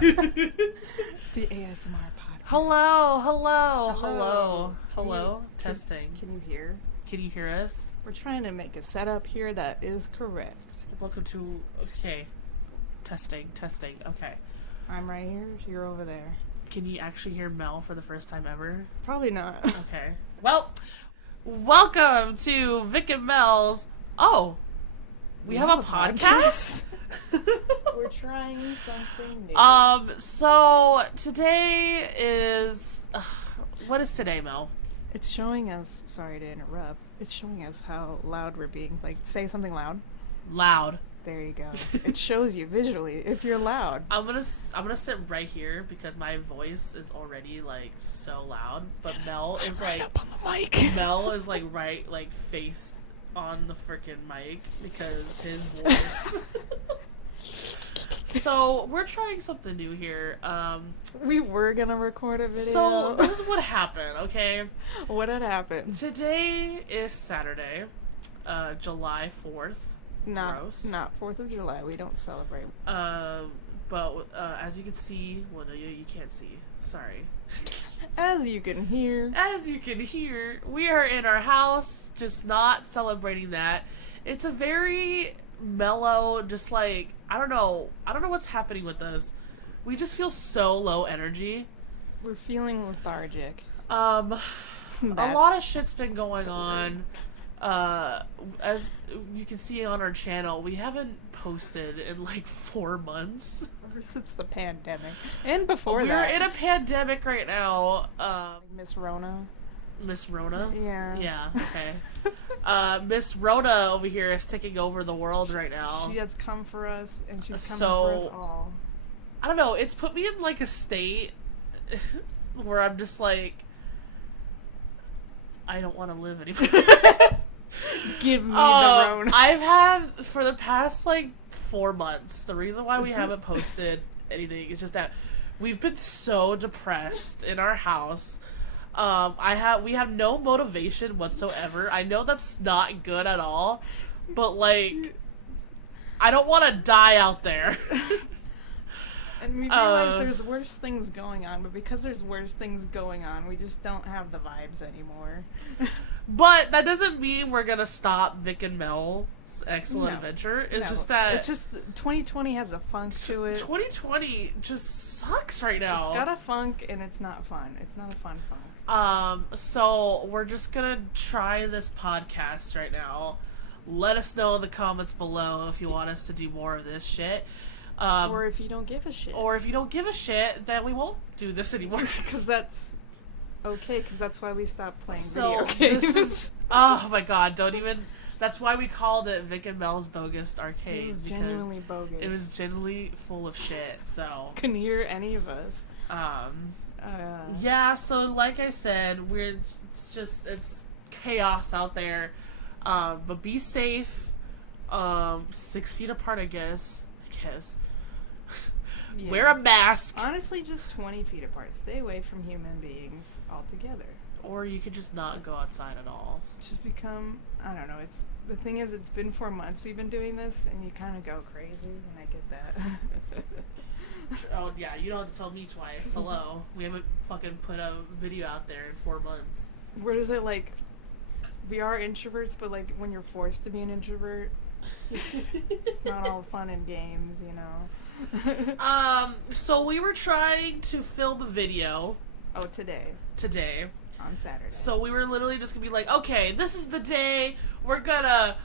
The ASMR podcast. Hello. Testing. Can you hear? Can you hear us? We're trying to make a setup here that is correct. Welcome to... Okay. Testing. Okay. I'm right here. You're over there. Can you actually hear Mel for the first time ever? Probably not. Okay. Well, welcome to Vic and Mel's... Oh! We have a podcast? We're trying something new. So today is... what is today, Mel? It's showing us... Sorry to interrupt. It's showing us how loud we're being. Like, say something loud. Loud. There you go. It shows you visually if you're loud. I'm gonna sit right here because my voice is already like so loud. But Mel is right like up on the mic. Mel is like right like face on the freaking mic because his voice. So we're trying something new here. We were gonna record a video. So this is what happened. Okay. What had happened? Today is Saturday, July 4th. Not 4th of July. We don't celebrate. But as you can see, well, no, you can't see. Sorry. As you can hear, we are in our house, just not celebrating that. It's a very mellow, just like I don't know what's happening with us. We just feel so low energy. We're feeling lethargic. A lot of shit's been going on. As you can see on our channel, we haven't posted in like 4 months. Since the pandemic. And before We're that. We're in a pandemic right now. Miss Rona? Yeah. Yeah, okay. Miss Rona over here is taking over the world right now. She has come for us, and she's coming for us all. I don't know, it's put me in like a state where I'm just like, I don't want to live anymore. Give me the Rona. I've had, for the past like 4 months, the reason why we haven't posted anything is just that we've been so depressed in our house. We have no motivation whatsoever. I know that's not good at all, but like, I don't want to die out there. And we realize there's worse things going on, but because there's worse things going on, we just don't have the vibes anymore. But that doesn't mean we're gonna stop Vic and Mel's excellent adventure. It's just that... It's just 2020 has a funk to it. 2020 just sucks right now. It's got a funk, and it's not fun. It's not a fun funk. So we're just gonna try this podcast right now. Let us know in the comments below if you want us to do more of this shit. Or if you don't give a shit. Or if you don't give a shit, then we won't do this anymore. Because that's okay, because that's why we stopped playing video games. Oh my god, don't even... That's why we called it Vic and Mel's Bogus Arcade. It was genuinely bogus. It was genuinely full of shit, so... Couldn't hear any of us. Yeah, so like I said, it's chaos out there. But be safe. 6 feet apart, I guess. Yeah. Wear a mask. Honestly, just 20 feet apart. Stay away from human beings altogether. Or you could just not go outside at all. Just become, I don't know, the thing is, it's been 4 months we've been doing this, and you kind of go crazy, and I get that. Oh, yeah, you don't have to tell me twice. Hello. We haven't fucking put a video out there in 4 months. Where is it, like, we are introverts, but, like, when you're forced to be an introvert, it's not all fun and games, you know? So we were trying to film a video. Oh, today. On Saturday. So we were literally just gonna be like, okay, this is the day we're gonna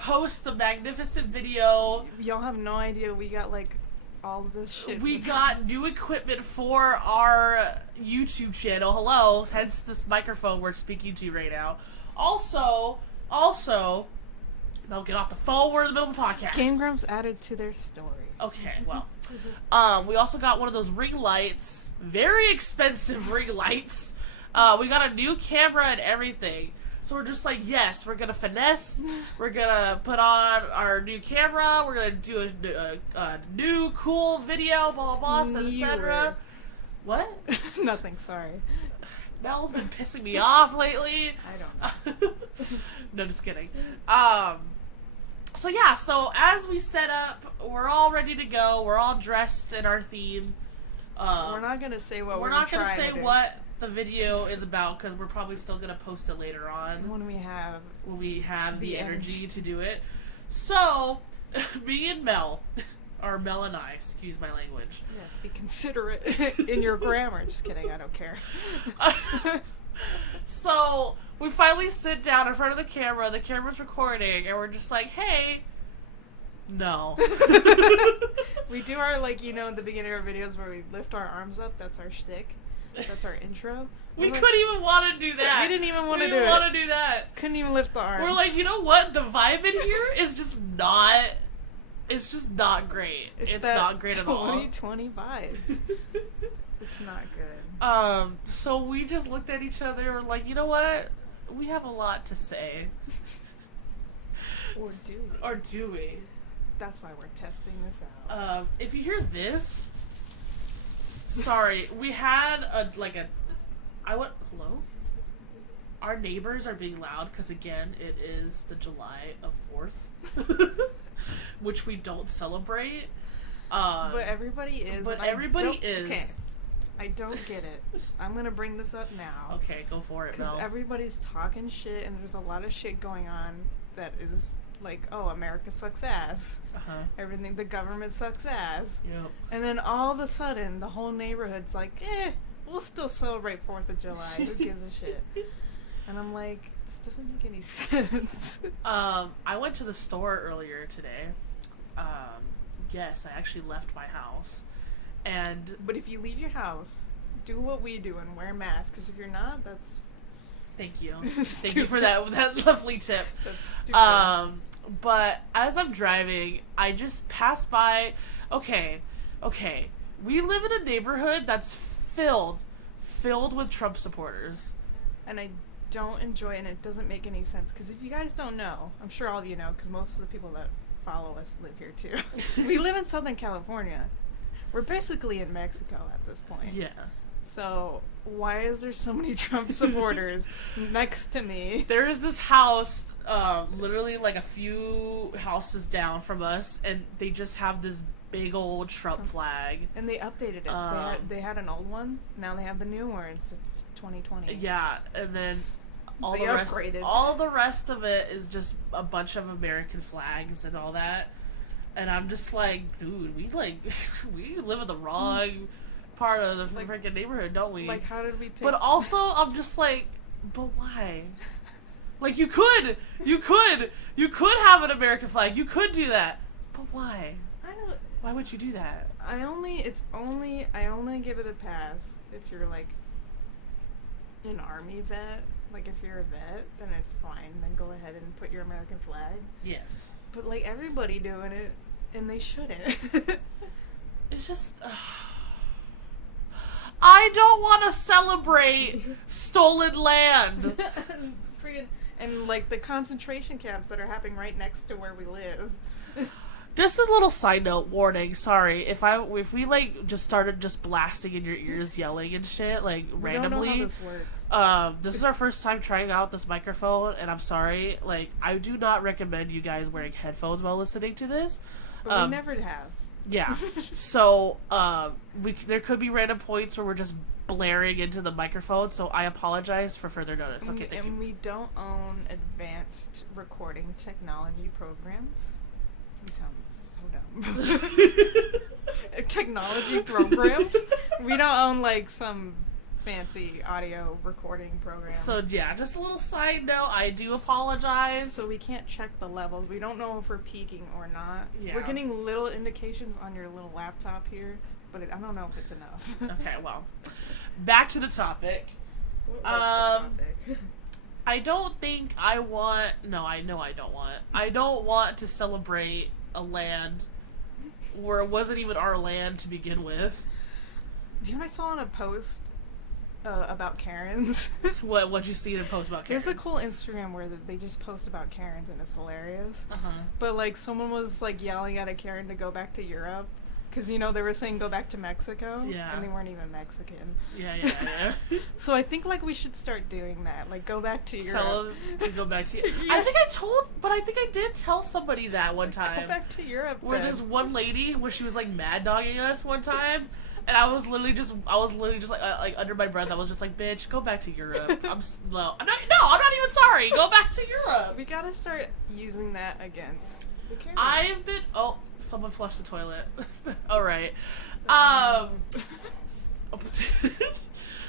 post a magnificent video. Y'all have no idea, we got like all of this shit. We got new equipment for our YouTube channel. Hello, hence this microphone we're speaking to right now. Also, now get off the phone. We're in the middle of a podcast. Game Grumps added to their story. Okay, well, we also got one of those ring lights, very expensive ring lights. We got a new camera and everything. So we're just like, yes, we're gonna finesse. We're gonna put on our new camera. We're gonna do a new cool video, blah blah blah, etc. What? Nothing. Sorry. Mel's been pissing me off lately. I don't know. No, just kidding. So yeah, so as we set up, we're all ready to go. We're all dressed in our theme. We're not gonna say what we're we're not gonna trying say to do. what the video is about because we're probably still gonna post it later on When we have the energy to do it. So, me and Mel, or Mel and I, excuse my language. Yes, be considerate in your grammar. Just kidding, I don't care. So, we finally sit down in front of the camera's recording, and we're just like, hey, no. We do our, like, you know, in the beginning of our videos where we lift our arms up, that's our shtick. That's our intro. We couldn't even want to do that. We didn't even want to do it. We didn't want to do that. Couldn't even lift the arms. We're like, you know what? The vibe in here is just not... It's just not great. It's not great at all. 2020 vibes. It's not good. So we just looked at each other and were like, you know what? We have a lot to say. Or do we? Or do we? That's why we're testing this out. If you hear this... Sorry, we had hello? Our neighbors are being loud because, again, it is the July of 4th, which we don't celebrate. But everybody is. But everybody is. Okay, I don't get it. I'm going to bring this up now. Okay, go for it, Mel. Because everybody's talking shit, and there's a lot of shit going on that is like, oh, America sucks ass. Everything, the government sucks ass. Yep. And then all of a sudden, the whole neighborhood's like, we'll still celebrate 4th of July. Who gives a shit? And I'm like, this doesn't make any sense. I went to the store earlier today. Yes, I actually left my house. But if you leave your house, do what we do and wear masks. Because if you're not, that's... Thank you. Thank you for that lovely tip. That's stupid. But as I'm driving, I just passed by... Okay. We live in a neighborhood that's filled with Trump supporters. And I don't enjoy it, and it doesn't make any sense. Because if you guys don't know, I'm sure all of you know, because most of the people that follow us live here too. We live in Southern California. We're basically in Mexico at this point. Yeah. So why is there so many Trump supporters next to me? There is this house, literally like a few houses down from us, and they just have this big old Trump flag. And they updated it. They had an old one. Now they have the new one. It's 2020. Yeah, and then all upgraded. All the rest of it is just a bunch of American flags and all that. And I'm just like, dude, we live in the wrong part of the freaking neighborhood, don't we? Like, how did we pick? But also, I'm just like, but why? Like, you could have an American flag. You could do that. But why? I don't. Why would you do that? I only give it a pass if you're like an army vet. Like, if you're a vet, then it's fine. Then go ahead and put your American flag. Yes. But like everybody doing it, and they shouldn't. It's just. I don't want to celebrate stolen land. And like the concentration camps that are happening right next to where we live. Just a little side note warning. Sorry if we like just started just blasting in your ears, yelling and shit like randomly. Don't know how this works. This is our first time trying out this microphone, and I'm sorry. Like, I do not recommend you guys wearing headphones while listening to this. But we never have. Yeah. So there could be random points where we're just blaring into the microphone. So I apologize for further notice. Okay, thank you. And we don't own advanced recording technology programs. We sound so dumb. Technology programs? We don't own, like, some fancy audio recording program. So, yeah, just a little side note. I do apologize. So we can't check the levels. We don't know if we're peaking or not. Yeah. We're getting little indications on your little laptop here, but I don't know if it's enough. Okay, well, back to the topic. What was the topic? I don't think I want... No, I know I don't want... I don't want to celebrate a land where it wasn't even our land to begin with. Do you know what I saw on a post about Karens? What'd you see in a post about Karens? There's a cool Instagram where they just post about Karens and it's hilarious. Uh-huh. But, like, someone was, like, yelling at a Karen to go back to Europe. Because, you know, they were saying go back to Mexico. Yeah. And they weren't even Mexican. Yeah. So I think, like, we should start doing that. Like, go back to Europe. Tell them to go back to Europe. I think I did tell somebody that one time. Go back to Europe, Where this one lady, where she was, like, mad dogging us one time. And I was literally just like under my breath, I was just like, bitch, go back to Europe. No, I'm not even sorry. Go back to Europe. We gotta start using that against the Karens. I've been, someone flushed the toilet. All right.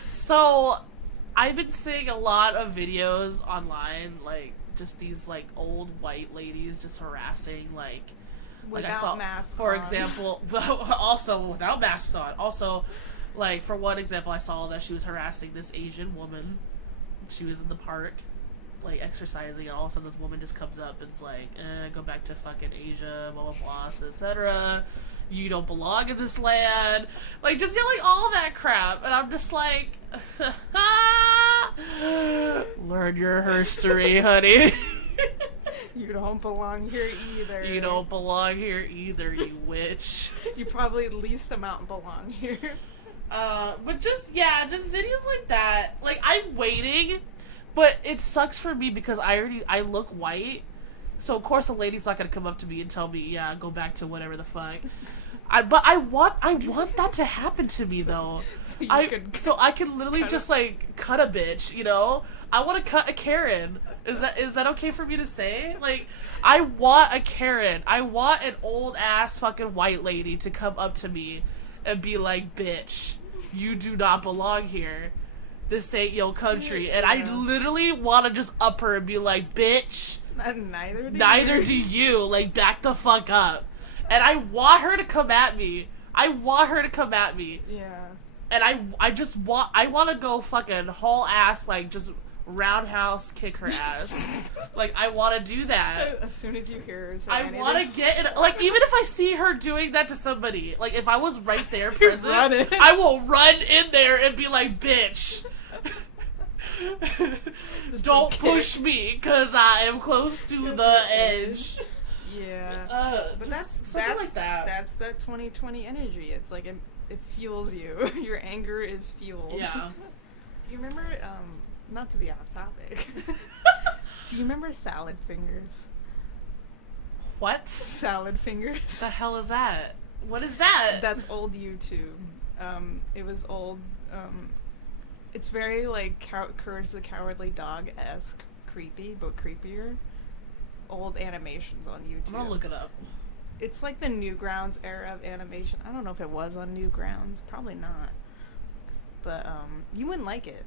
So I've been seeing a lot of videos online, like just these like old white ladies just harassing without I saw, masks for on. example, also without masks on. Also, like for one example, I saw that she was harassing this Asian woman. She was in the park, like exercising, and all of a sudden this woman just comes up and's like, go back to fucking Asia, blah blah blah, etc. You don't belong in this land. Like, just yelling all that crap. And I'm just like, learn your history, honey. You don't belong here either. You don't belong here either, you witch. You probably least amount belong here. But just videos like that. Like, I'm waiting, but it sucks for me because I look white. So, of course, a lady's not gonna come up to me and tell me, yeah, go back to whatever the fuck. But I want that to happen to me though. So I can literally just like cut a bitch, you know? I want to cut a Karen. Is that okay for me to say? Like, I want a Karen. I want an old ass fucking white lady to come up to me and be like, bitch, you do not belong here. This ain't your country. And I literally want to just up her and be like, bitch, neither do you. Like, back the fuck up. And I want her to come at me. Yeah. And I want to go fucking haul ass, like, just roundhouse kick her ass. Like, I want to do that. As soon as you hear her say I want to get in, like, even if I see her doing that to somebody, like, if I was right there present, I will run in there and be like, bitch. Don't push me, because I am close to the edge. Yeah. But that's like that. That's that 2020 energy. It's like it fuels you. Your anger is fueled. Yeah. Do you remember, not to be off topic, do you remember salad fingers? What? Salad fingers. The hell is that? What is that? That's old YouTube. It was old, it's very like Courage the Cowardly Dog-esque creepy, but creepier. Old animations on YouTube. I'm gonna look it up. It's like the Newgrounds era of animation. I don't know if it was on Newgrounds. Probably not. But you wouldn't like it.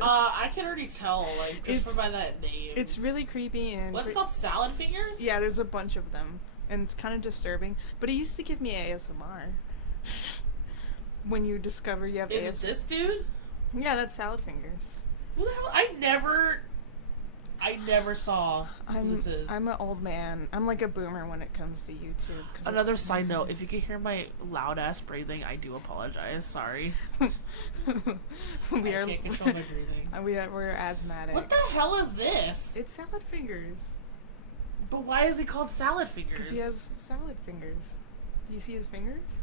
I can already tell, like, just by that name. It's really creepy and what's it called? Salad fingers? Yeah, there's a bunch of them. And it's kind of disturbing. But it used to give me ASMR. When you discover you have ASMR. Is it this dude? Yeah, that's Salad Fingers. Who the hell? I never saw who this is. I'm an old man. I'm like a boomer when it comes to YouTube. Another side note, if you can hear my loud ass breathing, I do apologize. Sorry. I can't control my breathing. We're asthmatic. What the hell is this? It's Salad Fingers. But why is he called Salad Fingers? Because he has salad fingers. Do you see his fingers?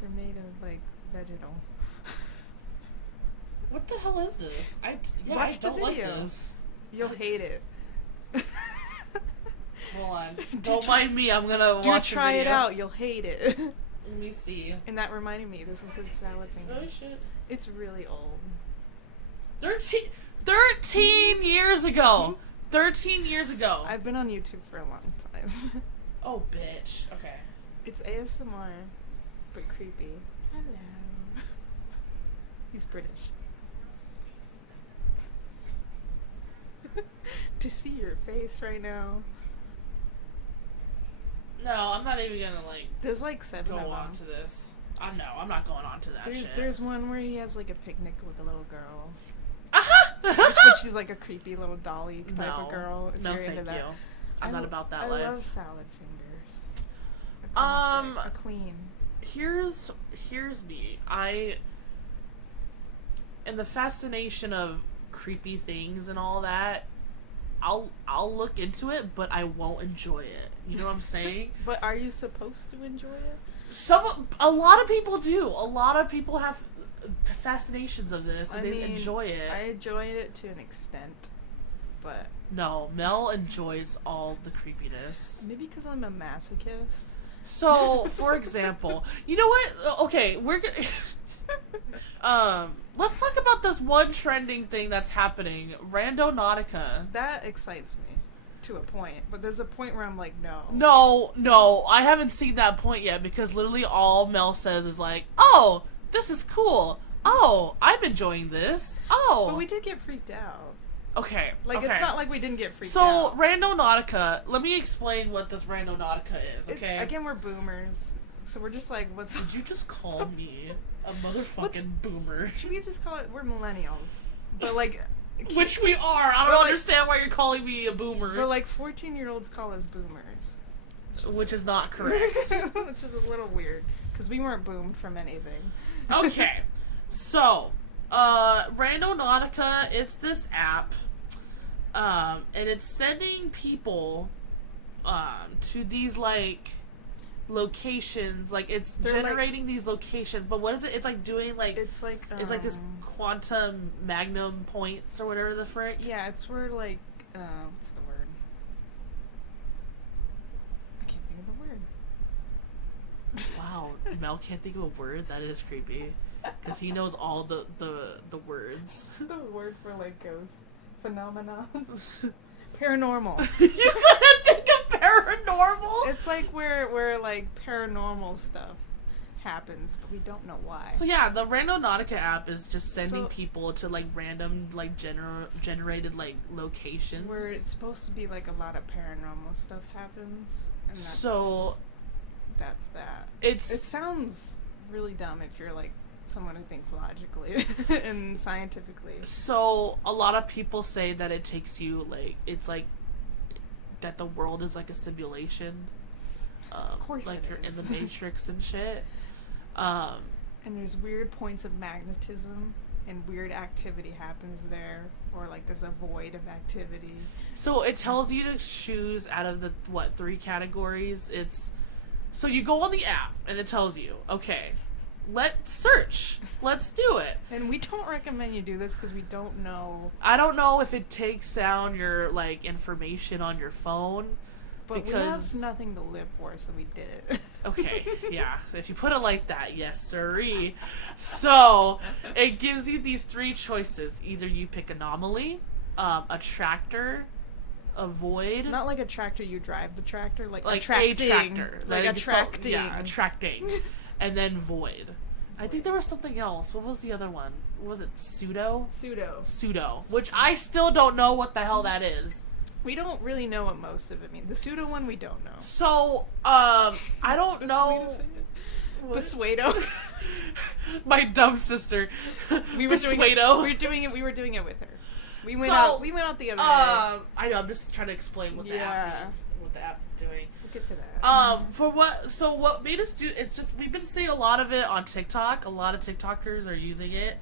They're made of, like, vegetal. What the hell is this? I Watch don't the video. like this. You'll hate it. Hold on. Don't mind me. I'm gonna watch the video. Try it out. You'll hate it. Let me see. And that reminded me. This is his salad fingers. Oh shit. It's really old. 13 years ago. 13 years ago. I've been on YouTube for a long time. Oh, bitch. Okay. It's ASMR, but creepy. Hello. He's British. To see your face right now. No, I'm not even gonna, like, there's like 7 go of them. on to this. I'm not going on to that shit. There's one where he has like a picnic with a little girl. Uh-huh. But she's like a creepy little dolly type of girl. If No, you're into thank that. you. I'm not about that I life. love salad fingers. A classic, a queen. Here's me. And the fascination of creepy things and all that, I'll look into it, but I won't enjoy it. You know what I'm saying? But are you supposed to enjoy it? A lot of people do. A lot of people have fascinations of this, and they enjoy it. I enjoy it to an extent, but no, Mel enjoys all the creepiness. Maybe because I'm a masochist. So, for example, you know what? Okay, we're gonna. Let's talk about this one trending thing that's happening, Randonautica. That excites me to a point, but there's a point where I'm like, no. No, I haven't seen that point yet because literally all Mel says is like, "Oh, this is cool. Oh, I'm enjoying this. Oh." But we did get freaked out. Okay. Like, it's not like we didn't get freaked So, out. Randonautica, let me explain what this Randonautica is, okay? Again, we're boomers, so we're just like, what's... Did you just call me a motherfucking boomer? Should we just call it... We're millennials. But, like... Which we are. I don't understand why you're calling me a boomer. But, like, 14-year-olds call us boomers. Which is not correct. Which is a little weird, because we weren't boomed from anything. Okay. So, Randonautica, it's this app, and it's sending people, to these, like, locations, like, they're generating these locations, but what is it? It's, like, doing, like, it's like this quantum magnum points, or whatever the frick. Yeah, it's where, like, what's the word? I can't think of the word. Wow, Mel can't think of a word? That is creepy. Because he knows all the words. The word for, like, ghost phenomenon. Paranormal. You couldn't think of paranormal? It's like where like paranormal stuff happens, but we don't know why. So yeah, the Randonautica app is just sending people to like random like generated like locations where it's supposed to be like a lot of paranormal stuff happens, and that's that. It sounds really dumb if you're like someone who thinks logically and scientifically. So a lot of people say that it takes you like it's like that the world is like a simulation. Of course, like you're is. in the Matrix and shit. And there's weird points of magnetism, and weird activity happens there, or like there's a void of activity. So it tells you to choose out of the 3 categories. So you go on the app and it tells you, okay, let's search. Let's do it. And we don't recommend you do this because we don't know. I don't know if it takes down your like information on your phone. But we have nothing to live for, so we did it. Okay, yeah. If you put it like that, yes, sirree. So it gives you these 3 choices. Either you pick anomaly, a tractor, a void. Not like a tractor you drive the tractor, like attracting. A tractor. Like attracting. Yeah, attracting. And then void. I think there was something else. What was the other one? Was it pseudo? Pseudo. Which I still don't know what the hell that is. We don't really know what most of it means. The pseudo one, we don't know. So, I don't know. The pseudo. My dumb sister. We were doing it with her. We went out the other day. I know. I'm just trying to explain what the app means, what the app is doing. We'll get to that. What made us do? It's just we've been seeing a lot of it on TikTok. A lot of TikTokers are using it,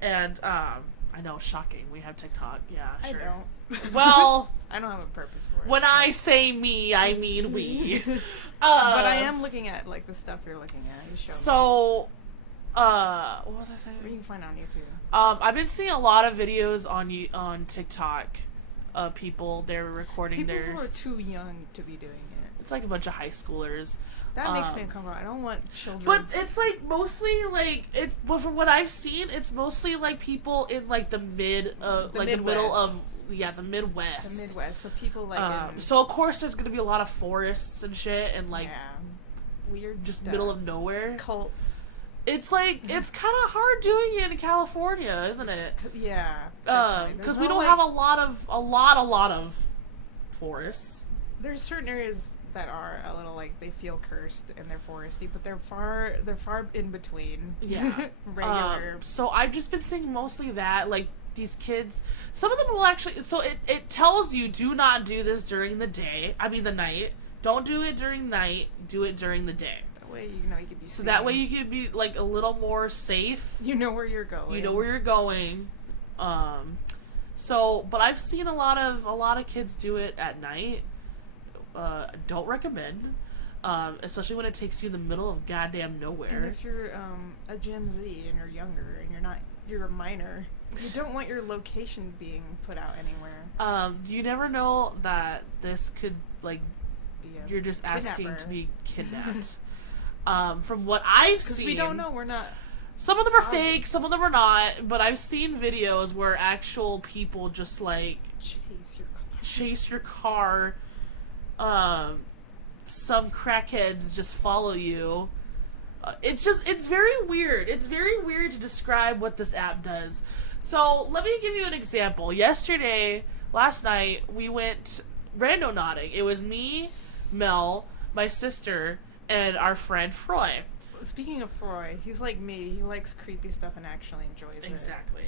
and I know, shocking. We have TikTok. Yeah, sure. I don't. Well, I don't have a purpose for it. When I say me, I mean we. But I am looking at like the stuff you're looking at. You show me. What was I saying? Where you can find on YouTube. I've been seeing a lot of videos on TikTok. People they're recording people who are too young to be doing it. It's like a bunch of high schoolers. That makes me uncomfortable. I don't want children. But it's like mostly like from what I've seen, it's mostly like people in like the middle of the Midwest. The Midwest. So people like. So of course there's gonna be a lot of forests and shit and like weird just stuff. middle of nowhere Cults. It's like it's kind of hard doing it in California, isn't it? Yeah. Because we don't have a lot of forests. There's certain areas that are a little like they feel cursed and they're foresty, but they're far in between. Yeah. Regular. So I've just been seeing mostly that, like these kids. Some of them will actually. So it tells you do not do this during the day. I mean the night. Don't do it during night. Do it during the day. That way you know you could be. So that way you could be like a little more safe. You know where you're going. You know where you're going. So, but I've seen a lot of kids do it at night. Don't recommend, especially when it takes you in the middle of goddamn nowhere. And if you're a Gen Z and you're younger and you're a minor, you don't want your location being put out anywhere. You never know that this could like be a You're just asking kidnapper. to be kidnapped. From what I've seen, Because we don't know. We're not. some of them are fake, some of them are not. But I've seen videos where actual people just like chase your car. Some crackheads just follow you. It's very weird. It's very weird to describe what this app does. So let me give you an example. Last night, we went Randonautica. It was me, Mel, my sister, and our friend Froy. Speaking of Froy, he's like me. He likes creepy stuff and actually enjoys it. Exactly.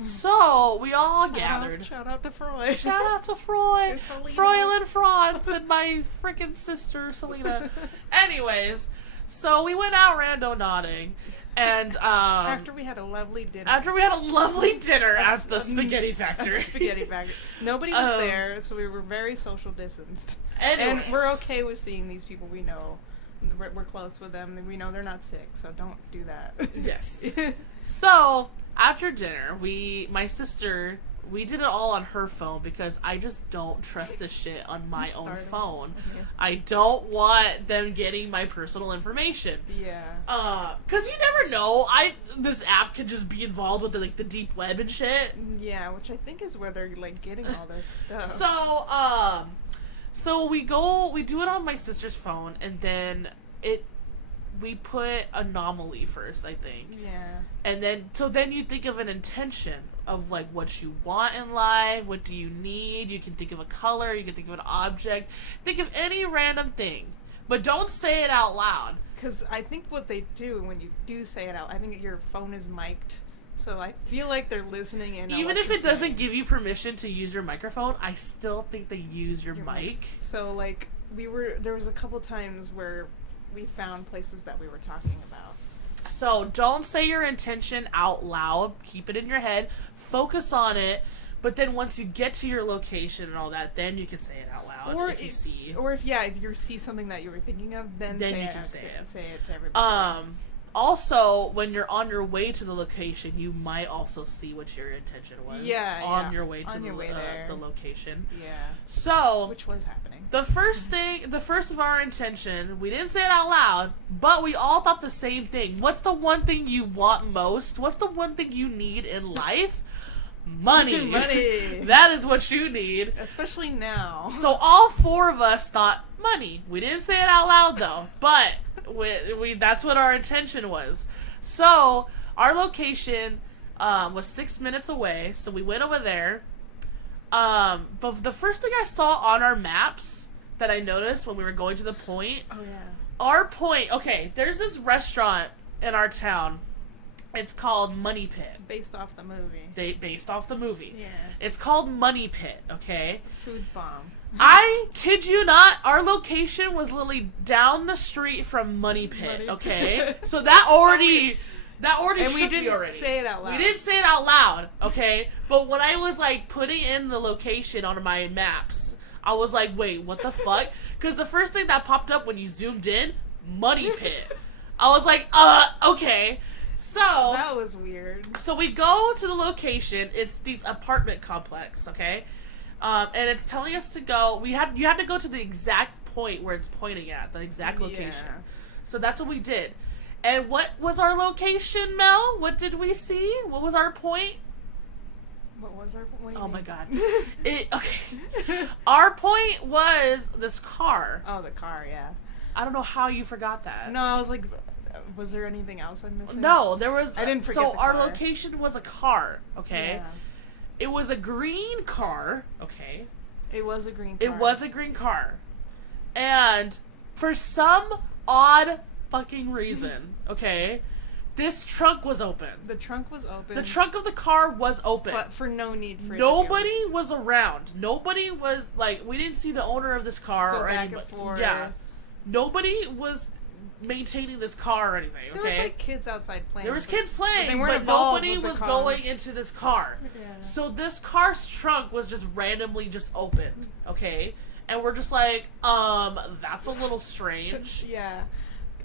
So we all gathered. Shout out to Froy. Shout out to Froy. And Selena. Froylyn Franz and my freaking sister, Selena. Anyways, so we went out randonauting. And after we had a lovely dinner. at the Spaghetti Factory. At the Spaghetti Factory. Nobody was there, so we were very social distanced. Anyways. And we're okay with seeing these people we know. We're close with them, and we know they're not sick, so don't do that. Yes. So, after dinner, my sister, we did it all on her phone because I just don't trust this shit on my own phone. Yeah. I don't want them getting my personal information. Yeah. Cause you never know. This app could just be involved with the deep web and shit. Yeah, which I think is where they're like getting all this stuff. So we do it on my sister's phone, and then we put anomaly first, I think. Yeah. And then you think of an intention of like what you want in life, what do you need. You can think of a color, you can think of an object, think of any random thing, but don't say it out loud. Because I think what they do when you do say it out, I think your phone is mic'd. So I feel like they're listening in. Even if it doesn't give you permission to use your microphone, I still think they use your mic. So like there was a couple times where we found places that we were talking about. So don't say your intention out loud. Keep it in your head. Focus on it. But then once you get to your location and all that, then you can say it out loud. Or if you see. Or if you see something that you were thinking of, then you say can it. say it. Say it to everybody. Also, when you're on your way to the location, you might also see what your intention was. On your way to the location. Yeah. So, which was happening. The first of our intention, we didn't say it out loud, but we all thought the same thing. What's the one thing you want most? What's the one thing you need in life? Money. Money. That is what you need. Especially now. So all four of us thought money. We didn't say it out loud though, but we that's what our intention was. So our location was 6 minutes away, so we went over there. But the first thing I saw on our maps that I noticed when we were going to the point. Oh yeah. Our point. Okay, there's this restaurant in our town. It's called Money Pit. Based off the movie. Based off the movie. Yeah. It's called Money Pit. Okay. Food's bomb. I kid you not, our location was literally down the street from Money Pit, okay? So that already and shook we didn't me already. say it out loud. We didn't say it out loud, okay? But when I was like putting in the location on my maps, I was like, wait, what the fuck? Because the first thing that popped up when you zoomed in, Money Pit. I was like, okay. So that was weird. So we go to the location. It's these apartment complex, okay? And it's telling us to go. You had to go to the exact point where it's pointing at, the exact location. Yeah. So that's what we did. And what was our location, Mel? What did we see? What was our point? What was our point? Oh my god. Okay. Our point was this car. Oh, the car, yeah. I don't know how you forgot that. No, I was like, was there anything else I'm missing? No, there was. I didn't forget So the our car. location was a car, okay? Yeah. It was a green car, okay? It was a green car. It was a green car. And for some odd fucking reason, okay, this trunk was open. The trunk was open. The trunk of the car was open. But for no need for Nobody was around. Nobody was, like, we didn't see the owner of this car Go or back anybody. and forth. Yeah. Nobody was maintaining this car or anything, okay? There was, like, kids outside playing. There was kids playing, they weren't but involved nobody with the was car. going into this car. Yeah. So this car's trunk was just randomly just opened, okay? And we're just like, that's a little strange. Yeah.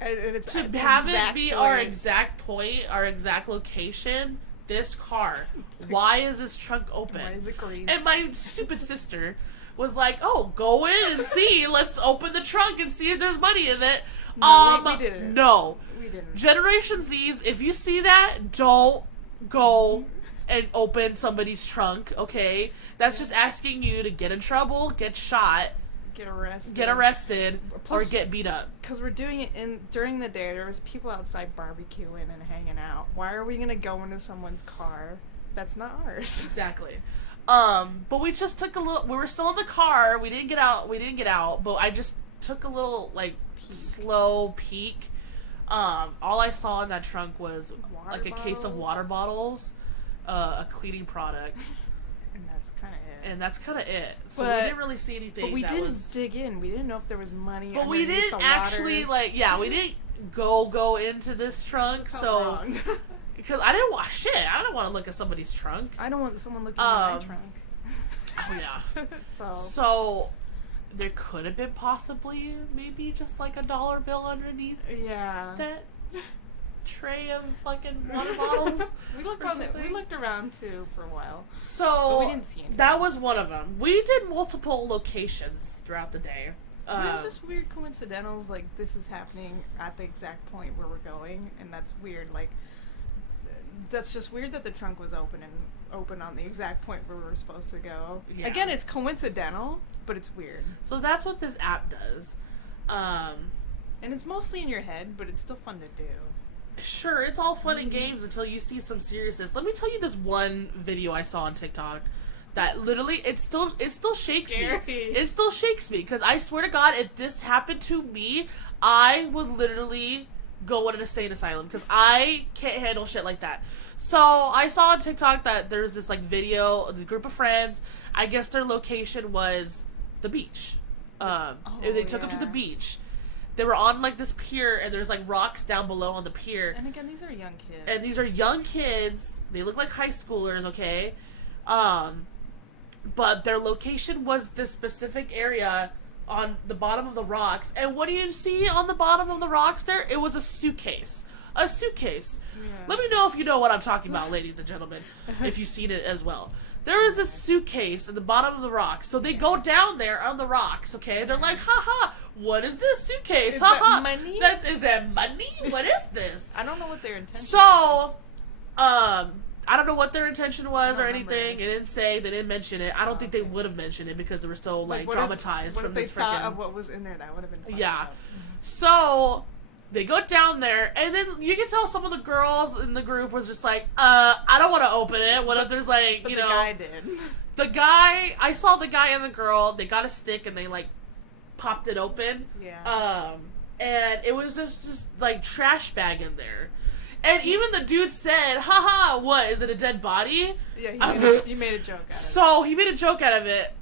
And it's To have it be our exact point, our exact location, this car. Why is this trunk open? Why is it green? And my stupid sister was like, oh, go in and see. Let's open the trunk and see if there's money in it. No, we didn't. No. We didn't. Generation Z's, if you see that, don't go and open somebody's trunk, okay? That's just asking you to get in trouble, get shot, get arrested, plus, or get beat up. Because we're doing it during the day. There was people outside barbecuing and hanging out. Why are we gonna go into someone's car? That's not ours. Exactly. But we just took a little. We were still in the car. We didn't get out. But I just took a little slow peek. All I saw in that trunk was a case of water bottles, a cleaning product. And that's kind of it. So we didn't really see anything. But we didn't dig in. We didn't know if there was money. But we didn't actually we didn't go into this trunk. So because I didn't want I don't want to look at somebody's trunk. I don't want someone looking at my trunk. Oh yeah. So there could have been possibly maybe just like a dollar bill underneath. Yeah. That tray of fucking water bottles. We looked around too for a while. So but we didn't see anything. That was one of them. We did multiple locations throughout the day. There's just weird coincidentals, like this is happening at the exact point where we're going, and that's weird. Like that's just weird that the trunk was open on the exact point where we were supposed to go. Yeah. Again, it's coincidental, but it's weird. So that's what this app does. And it's mostly in your head, but it's still fun to do. Sure, it's all fun and games until you see some seriousness. Let me tell you this one video I saw on TikTok that literally it still shakes me. It still shakes me because I swear to God, if this happened to me, I would literally go in an insane asylum because I can't handle shit like that. So I saw on TikTok that there's this video of the group of friends. I guess their location was the beach. They took them to the beach. They were on this pier, and there's rocks down below on the pier. And again, these are young kids. They look like high schoolers, okay? But their location was this specific area on the bottom of the rocks. And what do you see on the bottom of the rocks there? It was a suitcase. A suitcase. Yeah. Let me know if you know what I'm talking about, ladies and gentlemen, if you've seen it as well. There is this suitcase at the bottom of the rocks. So they go down there on the rocks, okay? They're like, haha, what is this suitcase? Is haha. that money? Is that money? What is this? I don't know what their intention was. I don't know what their intention was or anything. It didn't say. They didn't mention it. I don't think they would have mentioned it because they were so traumatized from this freaking... What if they thought of what was in there? That would have been fun. Yeah. So they go down there, and then you can tell some of the girls in the group was just like, I don't want to open it. What if there's but the guy did. I saw the guy and the girl, they got a stick and they popped it open. Yeah. And it was just trash bag in there. And even the dude said, haha, what, is it a dead body? Yeah, he made a joke out of it. So he made a joke out of it,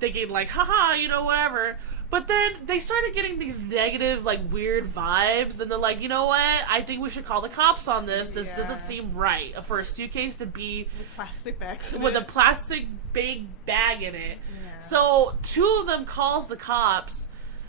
thinking haha, whatever. But then they started getting these negative, weird vibes. And they're like, you know what? I think we should call the cops on this. This doesn't seem right for a suitcase to be with plastic bags in with it. a plastic big bag in it. Yeah. So 2 of them calls the cops.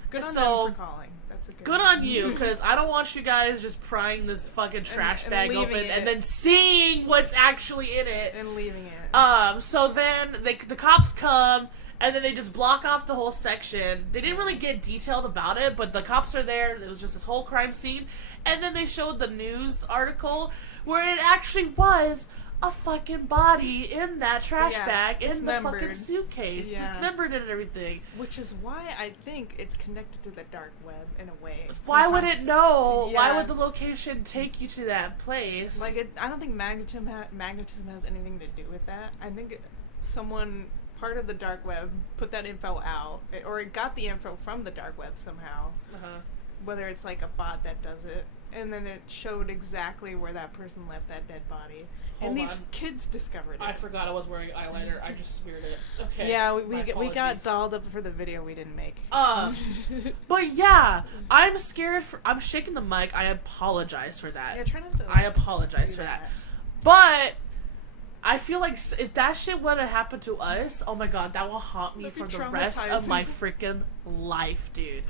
Good on them for calling. That's a good on you, because I don't want you guys just prying this fucking trash bag open and then seeing what's actually in it and leaving it. So then the cops come. And then they just block off the whole section. They didn't really get detailed about it, but the cops are there. It was just this whole crime scene. And then they showed the news article where it actually was a fucking body in that trash bag in the fucking suitcase. Yeah. Dismembered and everything. Which is why I think it's connected to the dark web in a way. Why would it know? Yeah. Why would the location take you to that place? I don't think magnetism has anything to do with that. I think someone... part of the dark web put that info out, or it got the info from the dark web somehow. Whether it's a bot that does it, and then it showed exactly where that person left that dead body. And these kids discovered it. I forgot I was wearing eyeliner. I just smeared it. Okay. Yeah, we got dolled up for the video we didn't make. But yeah, I'm scared I'm shaking the mic. I apologize for that. Yeah, try not to. I apologize for that. But I feel like if that shit would have happened to us, oh my God, that will haunt me for the rest of my freaking life, dude.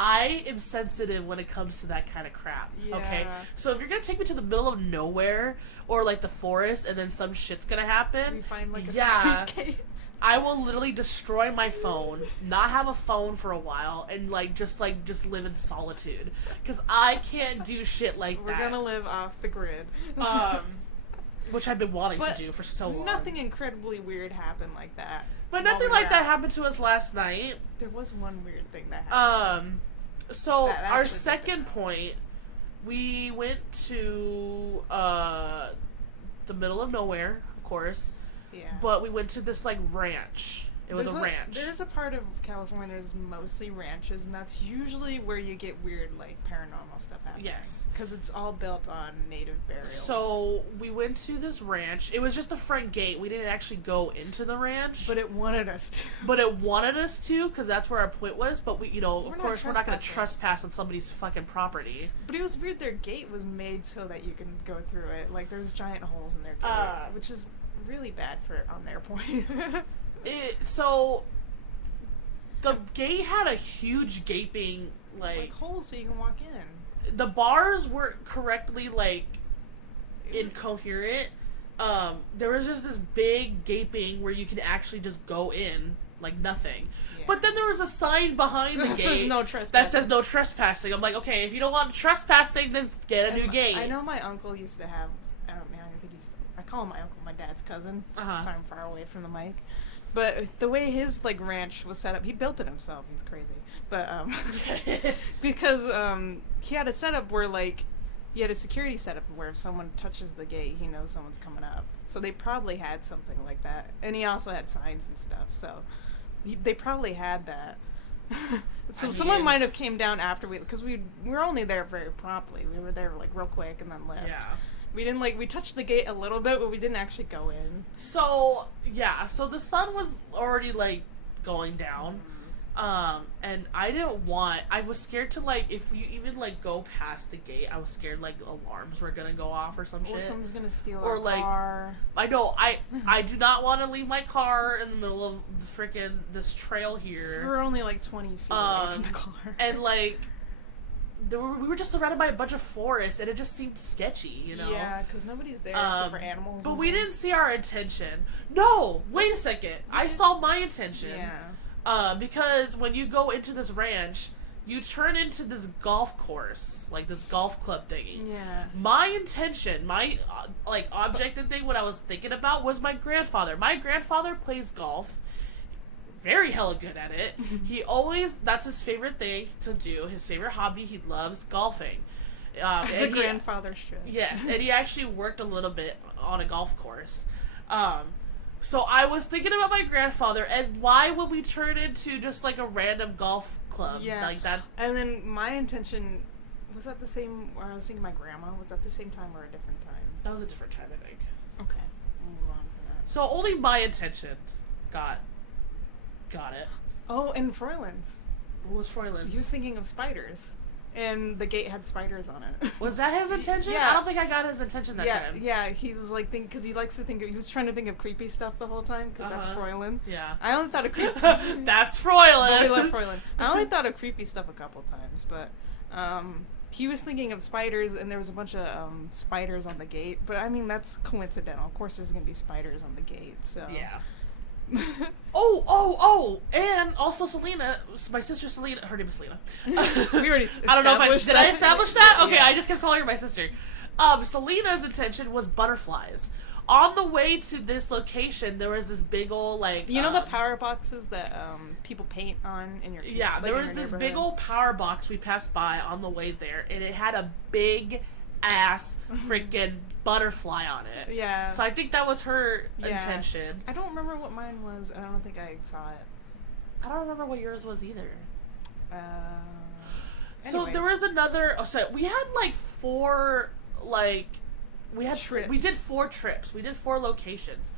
I am sensitive when it comes to that kind of crap. Yeah. Okay? So if you're gonna take me to the middle of nowhere or like the forest and then some shit's gonna happen, We find like a suitcase. I will literally destroy my phone, not have a phone for a while, and just live in solitude. Because I can't do shit like We're that. gonna live off the grid. Which I've been wanting But to do for so long. Nothing incredibly weird happened like that. But while nothing we were like that out. happened to us last night. There was one weird thing that happened. So That our actually second did point, we went to the middle of nowhere, of course, Yeah. but we went to this like ranch. It was There's a ranch. There's a part of California there's mostly ranches, and that's usually where you get weird, like, paranormal stuff happening. Yes. Because it's all built on native burials. So we went to this ranch. It was just the front gate. We didn't actually go into the ranch. But it wanted us to. But it wanted us to, because that's where our point was. But we, We're of not course, we're not going to trespassing. trespass on somebody's fucking property. But it was weird, their gate was made so that you can go through it. Like, there's giant holes in their gate, which is really bad on their point. So the gate had a huge gaping, like holes so you can walk in. the bars weren't correctly, incoherent. There was just this big gaping where you can actually just go in, like nothing. Yeah. But then there was a sign behind the That gate says no trespassing. that says no trespassing. I'm like, okay, if you don't want trespassing, then get a new gate. I know my uncle used to have. I think I call him my uncle, my dad's cousin. Uh-huh. So I'm far away from the mic. But the way his ranch was set up, he built it himself. He's crazy. But because he had a setup where he had a security setup where if someone touches the gate, he knows someone's coming up. So they probably had something like that, and he also had signs and stuff. So they probably had that. So someone might have came down after because we were only there very promptly. We were there real quick and then left. Yeah. We didn't we touched the gate a little bit, but we didn't actually go in. So the sun was already going down. And I was scared to if you even go past the gate, I was scared alarms were gonna go off or some shit. Or someone's gonna steal Or our car. I know, I do not want to leave my car in the middle of the freaking this trail here. We're only 20 feet away from the car. And we were just surrounded by a bunch of forests, and it just seemed sketchy, you know? Yeah, because nobody's there except for animals. But we didn't see our intention. No, wait a second. I saw my intention. Yeah. Because when you go into this ranch, you turn into this golf course, this golf club thingy. Yeah. My intention, my objective thing, what I was thinking about was my grandfather. My grandfather plays golf. Very hella good at it. That's his favorite thing to do. His favorite hobby. He loves golfing. As a grandfather should. Yes, and he actually worked a little bit on a golf course. So I was thinking about my grandfather, and why would we turn into just a random golf club like that? And then my intention was that the same. Or I was thinking my grandma was that the same time or a different time. That was a different time, I think. Okay, we'll move on from that. So only my intention got it. Oh, and Froyland's. What was Froyland's? He was thinking of spiders, and the gate had spiders on it. Was that his intention? Yeah. I don't think I got his intention that time. Yeah, he was because he likes to think he was trying to think of creepy stuff the whole time because that's Froyland. Yeah. I only thought of creepy. That's I Froyland. love Froyland. I only thought of creepy stuff a couple times, but he was thinking of spiders, and there was a bunch of spiders on the gate. But I mean, that's coincidental. Of course, there's gonna be spiders on the gate. So Yeah. And also Selena, my sister Selena, her name is Selena. We already. I don't know if did I establish that? Okay, Yeah. I just kept calling her my sister. Selena's intention was butterflies. On the way to this location, there was this big old you know the power boxes that people paint on in your there was this big old power box we passed by on the way there, and it had a big ass freaking butterfly on it. Yeah. So I think that was her intention. I don't remember what mine was, and I don't think I saw it. I don't remember what yours was either. So Anyways. there was another. Oh, so we had four trips. We did 4 trips. We did 4 locations.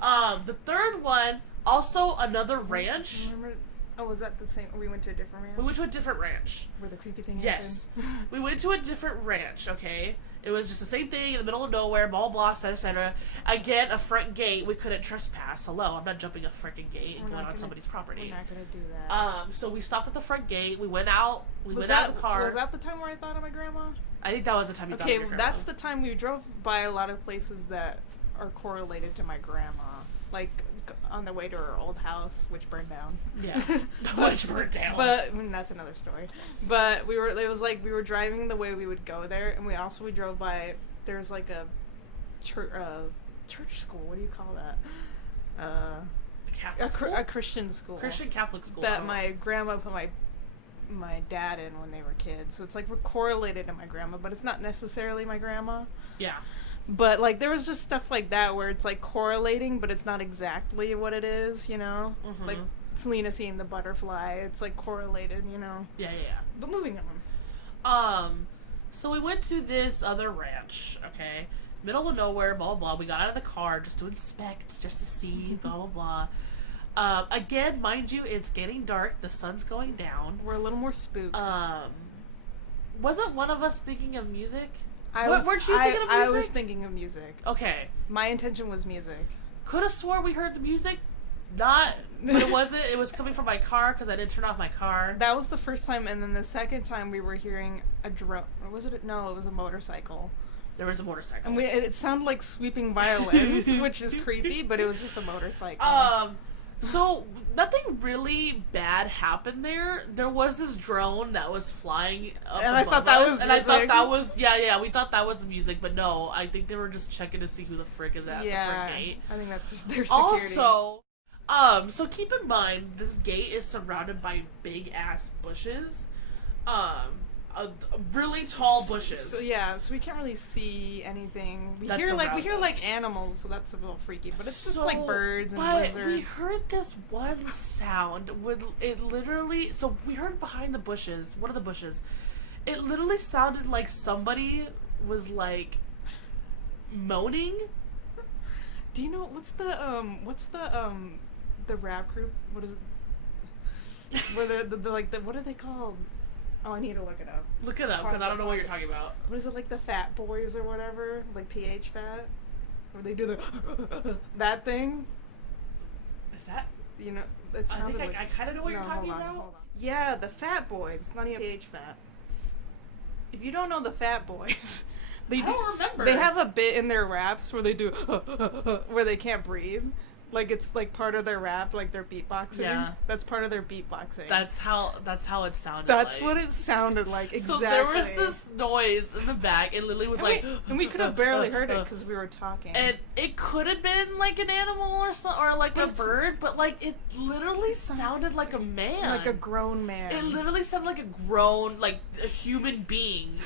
The third one also another ranch. Remember, Oh, was that the same? We went to a different ranch? We went to a different ranch. Where the creepy thing Yes. happened? We went to a different ranch, okay? It was just the same thing in the middle of nowhere, blah, blah, etc., etc. Again, a front gate. We couldn't trespass. Hello, I'm not jumping a freaking gate and going on somebody's property. We're not going to do that. So we stopped at the front gate. We went out. We went that, out of the car. Was that the time where I thought of my grandma? I think that was the time you thought of your grandma. That's the time we drove by a lot of places that are correlated to my grandma. Like, on the way to her old house, which burned down. Yeah. Which burned down. But, that's another story. But it was like, we were driving the way we would go there, and we drove by, there's like a church school, what do you call that? Catholic school? A Christian school. Christian Catholic school. That my grandma put my dad in when they were kids. So it's like we're correlated to my grandma, but it's not necessarily my grandma. Yeah. But, like, there was just stuff like that where it's, like, correlating, but it's not exactly what it is, you know? Mm-hmm. Like, Selena seeing the butterfly, it's, like, correlated, you know? Yeah. But moving on. So we went to this other ranch, okay? Middle of nowhere, blah, blah, blah. We got out of the car just to inspect, just to see, blah, blah, blah. Again, mind you, it's getting dark. The sun's going down. We're a little more spooked. Wasn't one of us thinking of music? Weren't you thinking of music? I was thinking of music. Okay. My intention was music. Could have swore we heard the music. Not, but it wasn't. It was coming from my car because I didn't turn off my car. That was the first time, and then the second time we were hearing a drone. Or was it? No, it was a motorcycle. There was a motorcycle. And it sounded like sweeping violins, which is creepy, but it was just a motorcycle. So nothing really bad happened there. There was this drone that was flying up and I thought that was and music. I thought that was we thought that was the music, but no, I think they were just checking to see who the frick is at the front gate. I think that's their security. Also, so keep in mind this gate is surrounded by big ass bushes. Really tall bushes. So we can't really see anything. We hear animals, so that's a little freaky. But it's just like birds and lizards. But we heard this one sound. So we heard behind the bushes, one of the bushes. It literally sounded like somebody was like moaning. Do you know what's the rap group? What is it? Where what are they called? Oh, I need to look it up. Look it up, because I don't know what you're talking about. What is it, like the Fat Boys or whatever? Like PH Fat? Where they do the that thing? Is that? You know, it sounded I kind of know what you're talking about. Hold on. Yeah, the Fat Boys. It's not even PH Fat. If you don't know the Fat Boys, I don't remember. They have a bit in their raps where they do where they can't breathe. Like, it's like part of their rap, like their beatboxing. Yeah. That's part of their beatboxing. That's how it sounded. That's what it sounded like, exactly. So there was this noise in the back, and Lily was and we could have barely heard it because we were talking. And it could have been like an animal or like a bird, but like it literally sounded like a man. Like a grown man. It literally sounded like a grown, like a human being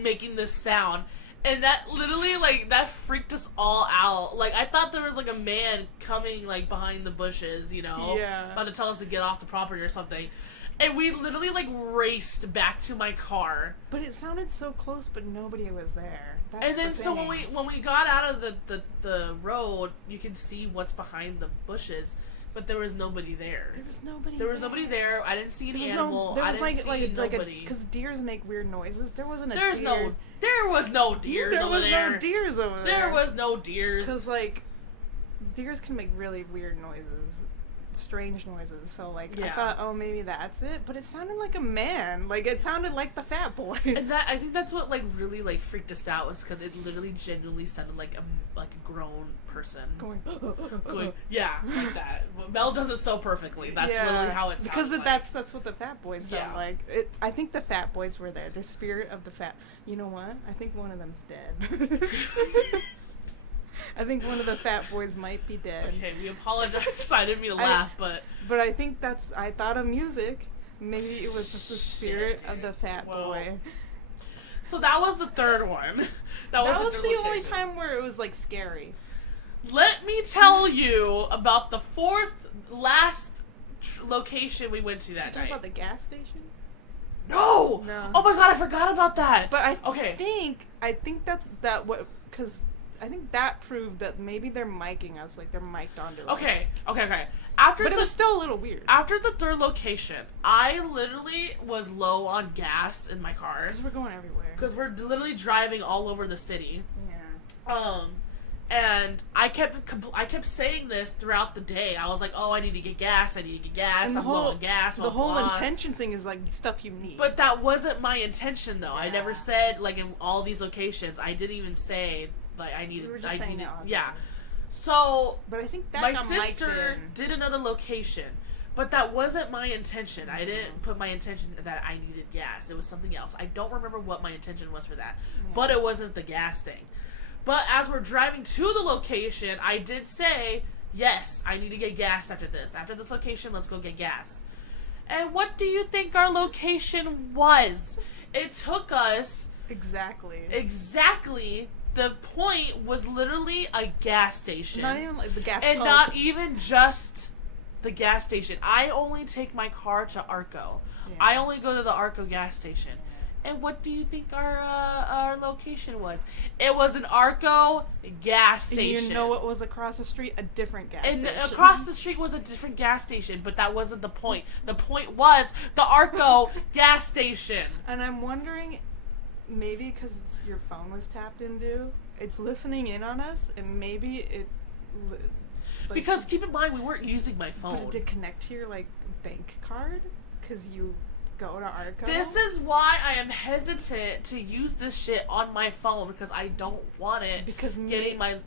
making this sound. And that literally, like, that freaked us all out. Like, I thought there was, like, a man coming, like, behind the bushes, you know? Yeah. About to tell us to get off the property or something. And we literally, like, raced back to my car. But it sounded so close, but nobody was there. That's and then, so when we got out of the road, you can see what's behind the bushes. But there was nobody there. There was nobody there. I didn't see any animal. There was nobody. Because deers make weird noises. There wasn't a deer. There was no deers over there. There was no deers over there. There was no deers. Because, like, deers can make really weird noises. Strange noises. So, like, I thought, oh, maybe that's it. But it sounded like a man. Like, it sounded like the Fat Boys. I think that's what, like, really, like, freaked us out, was because it literally genuinely sounded like a grown person. Going, yeah, like that. Mel does it so perfectly. That's literally how it sounds. Because that's what the Fat Boys sound like. I think the Fat Boys were there. The spirit of the Fat... You know what? I think one of them's dead. I think one of the Fat Boys might be dead. Okay, we apologize. I didn't mean to laugh, but... But I think I thought of music. Maybe it was just the spirit of the Fat Boy. So that was the third one. That was the only time where it was, like, scary. Let me tell you about the last location we went to that night. Talking about the gas station? No! Oh my god, I forgot about that! But I think that's what... Because... I think that proved that maybe they're miking us, like they're mic'd onto us. Okay. But it was still a little weird. After the third location, I literally was low on gas in my car. Because we're going everywhere. Because we're literally driving all over the city. Yeah. And I kept saying this throughout the day. I was like, oh, I need to get gas. And I'm low on gas. The whole intention thing is like stuff you need. But that wasn't my intention, though. Yeah. I never said, like, in all these locations, I didn't even say, like, I needed. We were just saying it. Yeah. So, but I think that my got sister did another location, but that wasn't my intention. I didn't put my intention that I needed gas. It was something else. I don't remember what my intention was for that, but it wasn't the gas thing. But as we're driving to the location, I did say, yes, I need to get gas after this. After this location, let's go get gas. And what do you think our location was? It took us... Exactly. The point was literally a gas station. Not even like the gas and pump. not even just the gas station. I only take my car to Arco. Yeah. I only go to the Arco gas station. And what do you think our location was? It was an Arco gas station. And you know what was across the street? A different gas station. And across the street was a different gas station, but that wasn't the point. The point was the Arco gas station. And I'm wondering, maybe because your phone was tapped into, it's listening in on us, and maybe it... Like, because keep in mind, we weren't using my phone. But it did connect to your, like, bank card? Because you... go to Arco. This is why I am hesitant to use this shit on my phone, because I don't want it getting my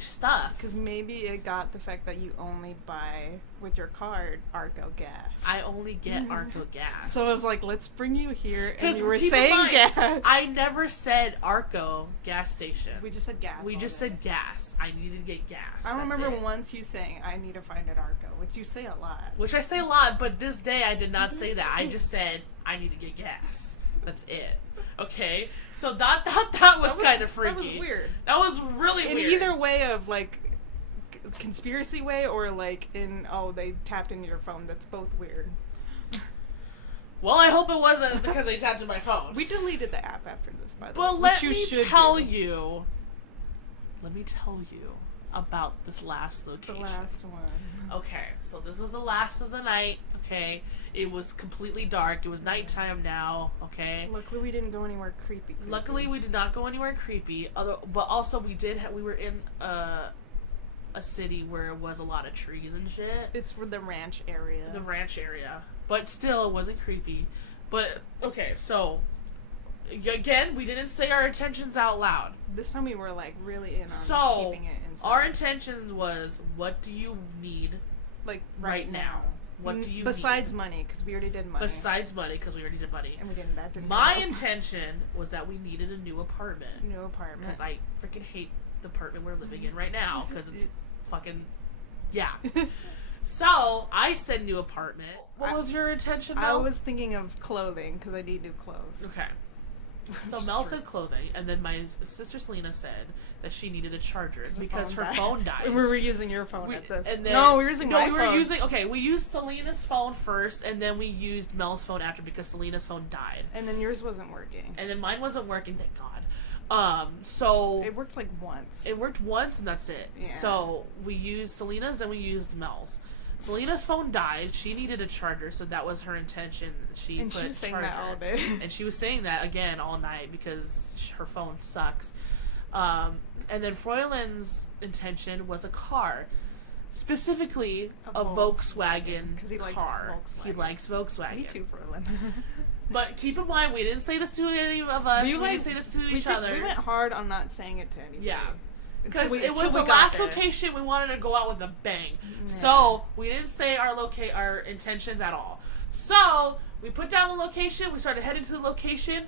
stuff. Because maybe it got the fact that you only buy with your card Arco gas. I only get Arco gas. So I was like, let's bring you here, and you were saying gas. I never said Arco gas station. We just said gas. We just said gas. I needed to get gas. I remember once you saying, I need to find an Arco, which you say a lot. Which I say a lot, but this day I did not say that. I just said, I need to get gas. That's it. Okay? So that was kind of freaky. That was weird. That was really weird. In either way of, like, conspiracy way or, like, in, oh, they tapped into your phone. That's both weird. Well, I hope it wasn't because they tapped into my phone. We deleted the app after this, by the way. But let me tell you about this last location. The last one. Okay, so this was the last of the night, okay? It was completely dark. It was nighttime now, okay? Luckily, we didn't go anywhere creepy. Luckily, we did not go anywhere creepy. But also, we were in a city where it was a lot of trees and shit. It's the ranch area. The ranch area. But still, it wasn't creepy. But, okay, so... Again, we didn't say our intentions out loud. This time we were, like, really in on keeping it inside. Our intentions was, what do you need, like, right now? What do you besides need? Money, because we already did money. Besides money, because we already did money. And that didn't My intention was that we needed a new apartment. Because I freaking hate the apartment we're living in right now, because it's fucking... Yeah. So, I said new apartment. What was your intention, though? I was thinking of clothing, because I need new clothes. Okay. So Mel said clothing, and then my sister Selena said that she needed a charger because her phone died. We were using your phone at this. And then, no, we were using my phone. We used Selena's phone first, and then we used Mel's phone after because Selena's phone died. And then yours wasn't working. And then mine wasn't working, thank God. So... It worked like once. It worked once, and that's it. Yeah. So we used Selena's, then we used Mel's. Selena's phone died. She needed a charger, so that was her intention. She was saying that all day. And she was saying that again all night because her phone sucks. And then Froyland's intention was a car, specifically a Volkswagen car. He likes Volkswagen. Me too, Froyland. But keep in mind, we didn't say this to any of us. We didn't say this to each other. We went hard on not saying it to anybody. Yeah. Because it was the last location we wanted to go out with a bang. Yeah. So, we didn't say our intentions at all. So, we put down the location. We started heading to the location.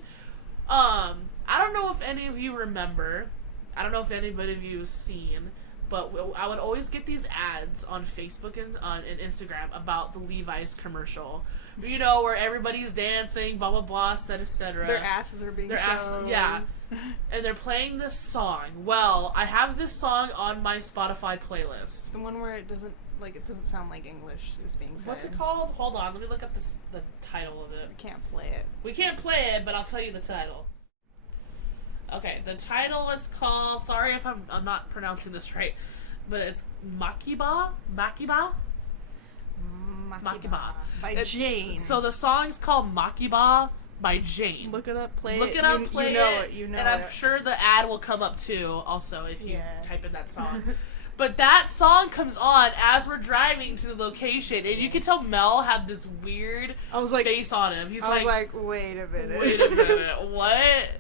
I don't know if any of you remember. I don't know if anybody of you has seen. But I would always get these ads on Facebook and Instagram about the Levi's commercial. You know, where everybody's dancing, blah, blah, blah, etc. Their asses are being shown. Yeah. And they're playing this song. Well, I have this song on my Spotify playlist. The one where it doesn't sound like English is being said. What's it called? Hold on, let me look up the title of it. We can't play it. We can't play it, but I'll tell you the title. Okay, the title is called, sorry if I'm not pronouncing this right, but it's Makiba? Makiba by Jane. So the song's called Makiba by Jane. Look it up, play it. Look it up, play you know it. it. You know and I'm it. sure the ad will come up too, also, if you Yeah. type in that song. But that song comes on as we're driving to the location, and you can tell Mel had this weird face on him. He's I was like, wait a minute. Wait a minute, what?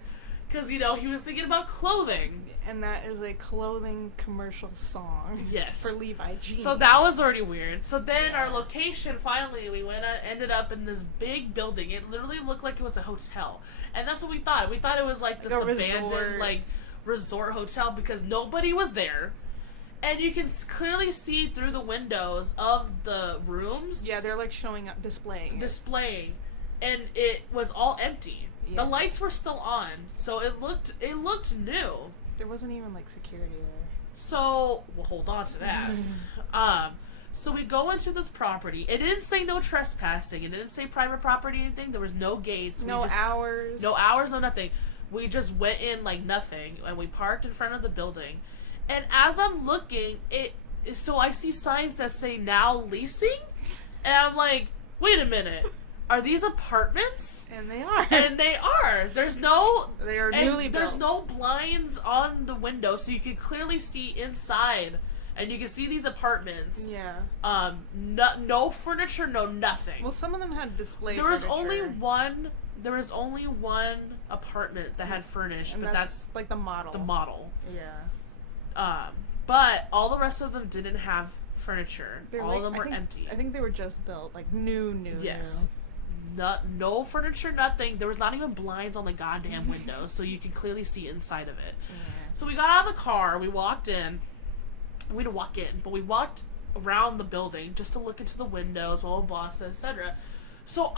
Because, you know, he was thinking about clothing. And that is a clothing commercial song. Yes. For Levi jeans. So that was already weird. So then our location, finally, we ended up in this big building. It literally looked like it was a hotel. And that's what we thought. We thought it was like this abandoned, resort hotel because nobody was there. And you can clearly see through the windows of the rooms. Yeah, they're like showing up, displaying. And it was all empty. Yeah. The lights were still on. So it looked new. There wasn't even like security there. So we'll hold on to that. So we go into this property. It didn't say no trespassing. It didn't say private property or anything. There was no gates. No hours. No hours, no nothing. We just went in like nothing, and we parked in front of the building. And as I'm looking, so I see signs that say now leasing, and I'm like, wait a minute. Are these apartments? And they are. And they are. They are newly built. There's no blinds on the window, so you can clearly see inside. And you can see these apartments. Yeah. No furniture, no nothing. Well, some of them had display There was furniture. only one apartment that had furnished, but that's like the model. Yeah. But all the rest of them didn't have furniture. All of them were empty. I think they were just built, like new. Yes. No furniture, nothing. There was not even blinds on the goddamn windows, so you could clearly see inside of it. Yeah. So we got out of the car, we walked in. We didn't walk in, but we walked around the building just to look into the windows, blah, blah, blah, etc. So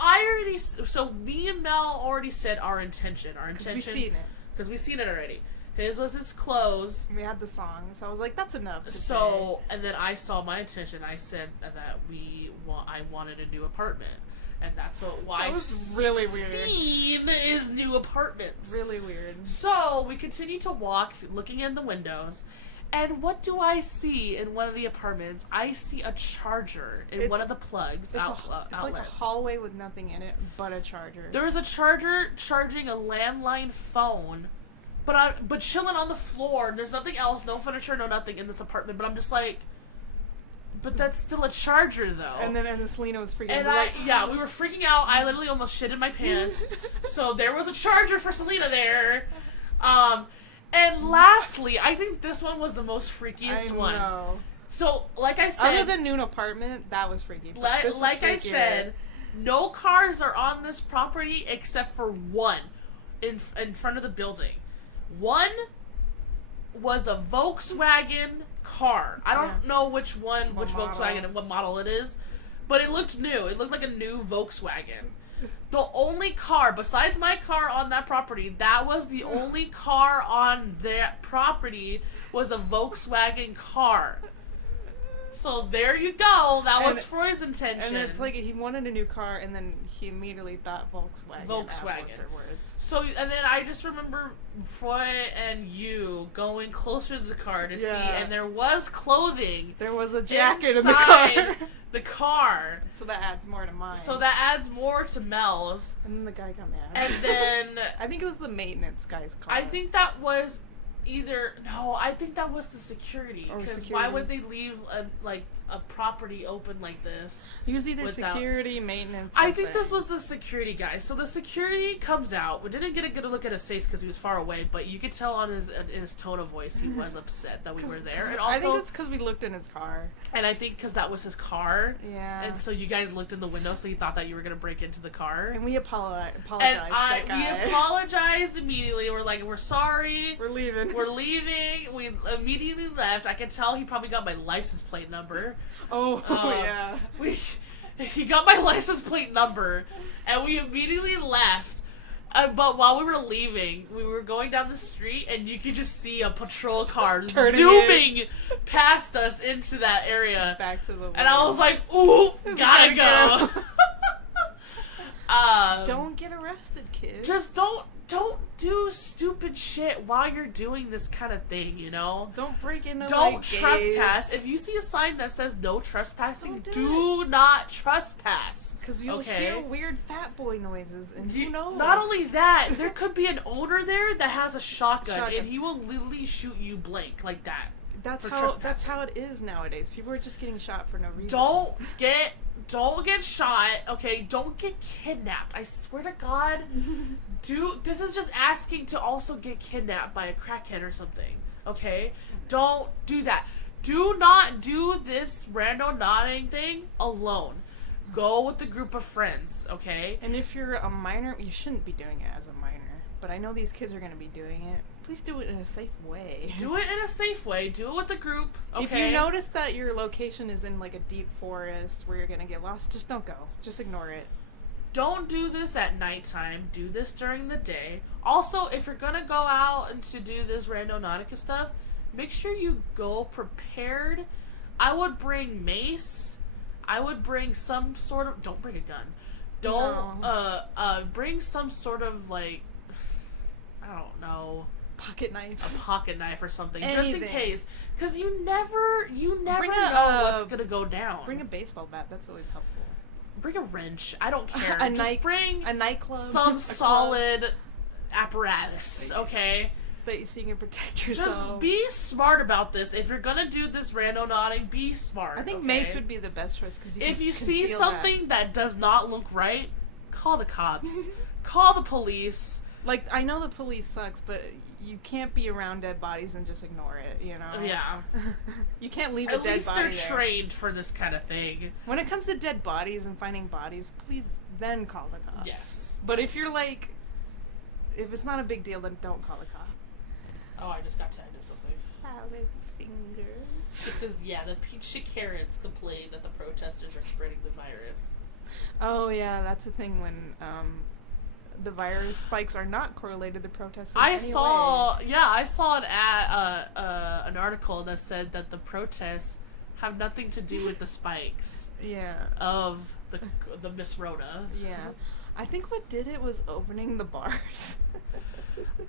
me and Mel already said our intention. Because we've seen it. Because we've seen it already. His was his clothes. We had the song, so I was like, that's enough. And then I saw my intention. I said that I wanted a new apartment. And that's why that was really weird. Scene is new apartments. Really weird. So we continue to walk, looking in the windows, and what do I see in one of the apartments? I see a charger in one of the plugs. It's like a hallway with nothing in it but a charger. There was a charger charging a landline phone, but chilling on the floor. There's nothing else, no furniture, no nothing in this apartment. But I'm just like. But that's still a charger, though. And then Selena was freaking out. We were freaking out. I literally almost shit in my pants. So there was a charger for Selena there. And lastly, I think this one was the most freakiest one. I know. So, like I said... Other than Noon Apartment, that was freaky. Like I said, no cars are on this property except for one in front of the building. One was a Volkswagen car. I don't know which Volkswagen and what model it is, but it looked new. It looked like a new Volkswagen. The only car, besides my car on that property, that was the only car on that property was a Volkswagen car. So there you go. That was Freud's intention. And it's like he wanted a new car, and then he immediately thought Volkswagen. Afterwards. So, and then I just remember Freud and you going closer to the car to see, and there was clothing. There was a jacket in the car. The car. So that adds more to mine. So that adds more to Mel's. And then the guy got mad. And then I think it was the maintenance guy's car. I think that was I think that was the security. Because why would they leave a property open like this? He was either security, maintenance. I think this was the security guy. So the security comes out. We didn't get a good look at his face because he was far away, but you could tell on his tone of voice he was upset that we were there. And also, I think it's because we looked in his car. And I think because that was his car. Yeah. And so you guys looked in the window, so you thought that you were going to break into the car. And we apologized to that guy. We apologized immediately. We're like, we're sorry. We're leaving. We immediately left. I could tell he probably got my license plate number. Yeah. He got my license plate number, and we immediately left. But while we were leaving, we were going down the street, and you could just see a patrol car zooming past us into that area. Back to the and I was like, ooh, gotta go. Don't get arrested, kids. Just don't don't do stupid shit while you're doing this kind of thing, you know? Don't break into Don't trespass. If you see a sign that says no trespassing, do not trespass. Because you'll hear weird fat boy noises, and who knows? Not only that, there could be an owner there that has a shotgun. And he will literally shoot you blank like that. That's how it is nowadays. People are just getting shot for no reason. Don't get shot, okay? Don't get kidnapped. I swear to God. This is just asking to also get kidnapped by a crackhead or something, okay? Don't do that. Do not do this randonauting thing alone. Go with a group of friends, okay? And if you're a minor, you shouldn't be doing it as a minor. But I know these kids are going to be doing it. Please do it in a safe way. Do it in a safe way. Do it with a group, okay? If you notice that your location is in like a deep forest where you're going to get lost, just don't go. Just ignore it. Don't do this at nighttime. Do this during the day. Also, if you're going to go out and to do this Randonautica stuff, make sure you go prepared. I would bring mace. I would bring some sort of... Don't bring a gun. Don't bring some sort of, like... I don't know... Pocket knife. A pocket knife or something. Anything. Just in case. Because you never know what's going to go down. Bring a baseball bat. That's always helpful. Bring a wrench. I don't care. Bring a nightclub. Some solid apparatus, okay? So you can protect yourself. Just be smart about this. If you're gonna do this randonauting, be smart. I think mace would be the best choice because if you see something that does not look right, call the cops. Call the police. Like, I know the police sucks, but you can't be around dead bodies and just ignore it, you know? Yeah. You can't leave a dead body there. At least they're trained for this kind of thing. When it comes to dead bodies and finding bodies, please then call the cops. Yes. But if you're like, if it's not a big deal, then don't call the cop. Oh, I just got to end something. Salad fingers. This is, the peach Karens complained that the protesters are spreading the virus. Oh, yeah, that's the thing when, the virus spikes are not correlated to protests. I saw an article that said that the protests have nothing to do with the spikes. Yeah. Of the Miss Rona. Yeah. I think what did it was opening the bars.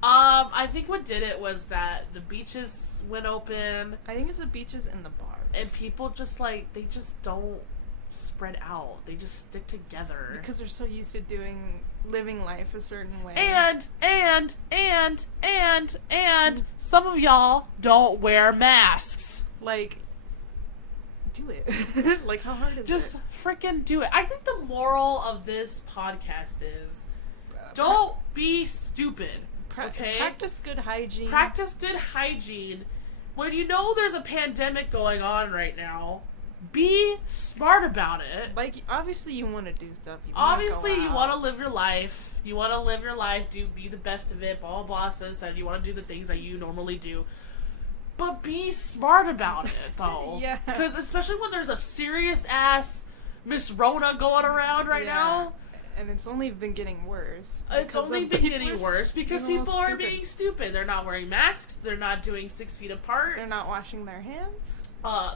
I think what did it was that the beaches went open. I think it's the beaches and the bars. And people just they just don't spread out. They just stick together. Because they're so used to living life a certain way. And some of y'all don't wear masks. Like, do it. Like, how hard is it? Just freaking do it. I think the moral of this podcast is don't be stupid. Okay? Practice good hygiene. Practice good hygiene. When you know there's a pandemic going on right now, be smart about it. Like, obviously you want to do stuff. You want to live your life. You want to live your life, be the best of it, blah, blah, blah, and you want to do the things that you normally do. But be smart about it, though. Yeah. Because especially when there's a serious-ass Miss Rona going around right now. And it's only been getting worse. It's only been getting worse because people are being stupid. They're not wearing masks. They're not doing 6 feet apart. They're not washing their hands.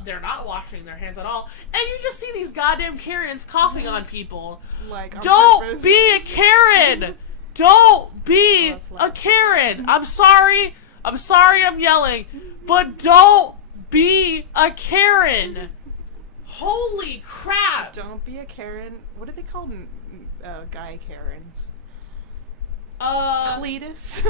They're not washing their hands at all. And you just see these goddamn Karens coughing on people. Like, don't be a Karen! Don't be a Karen! I'm sorry I'm yelling. But don't be a Karen! Holy crap! Don't be a Karen. What do they call guy Karens? Cletus?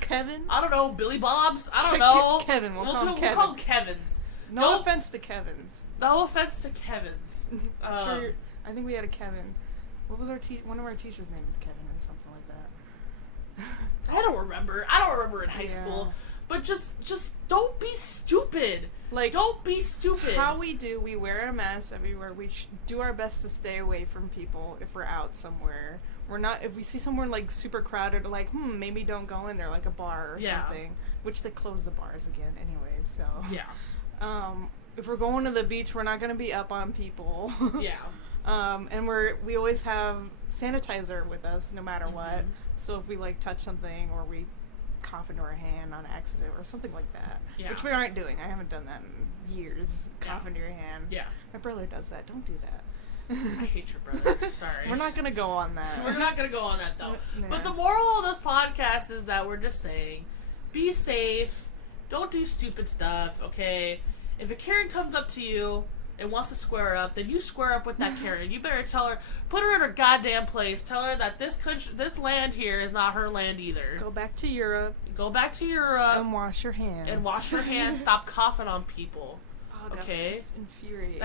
Kevin? I don't know. Billy Bobs? I don't know. Kevin. We'll call him Kevin. We'll call Kevin's. No offense to Kevin's. No offense to Kevin's. Sure, I think we had a Kevin. What was one of our teachers' name is Kevin or something like that. I don't remember in high school. But just don't be stupid. Like, don't be stupid. How we wear a mask everywhere. We do our best to stay away from people if we're out somewhere. We're not, if we see somewhere like super crowded, like, maybe don't go in there, like a bar or something. Which they close the bars again anyways, so. Yeah. If we're going to the beach, we're not going to be up on people. Yeah. And we always have sanitizer with us no matter what. So if we like touch something or we cough into our hand on accident or something like that, which we aren't doing. I haven't done that in years. Cough into your hand. Yeah. My brother does that. Don't do that. I hate your brother. Sorry. We're not gonna go on that. We're not gonna go on that though. Nah. But the moral of this podcast is that we're just saying, be safe. Don't do stupid stuff. Okay. If a Karen comes up to you and wants to square up, then you square up with that Karen. You better tell her, put her in her goddamn place. Tell her that this country, this land here is not her land either. Go back to Europe. Go back to Europe. And wash your hands. And wash your hands. Stop coughing on people. Oh, God, okay? that's infuriating.